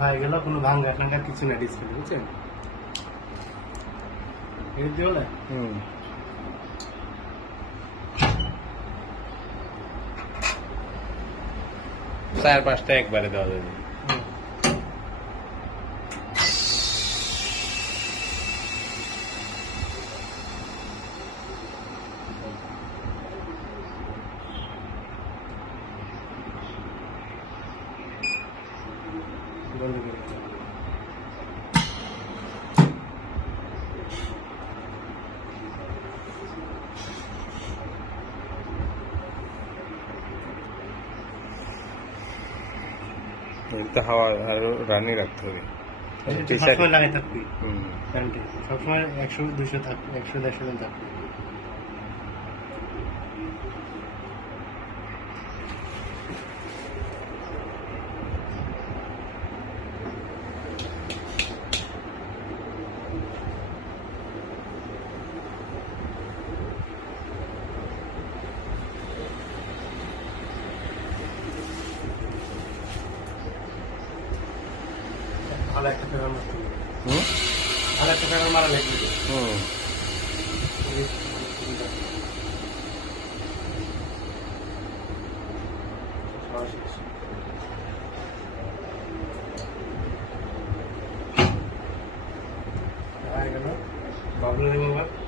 হয়ে গেল, কোনো ভাঙ্গা টাঙ্গা কিছু না ডিসপ্লে, বুঝছেন? এটা দিও না। 4-5টা একবারে দেওয়া যাবে। বন্ধ করে তো হাওয়া আরো রানি রাখতে হবে। সবসময় লাগাই থাকবি কারেন্টে, সবসময় 100-200 থাকবে, 100-150 জন থাকবে। ভালো একটা পেপার মারতে হবে, ভালো একটা পেপার মারা লাগবে। বাবলু মোবাইল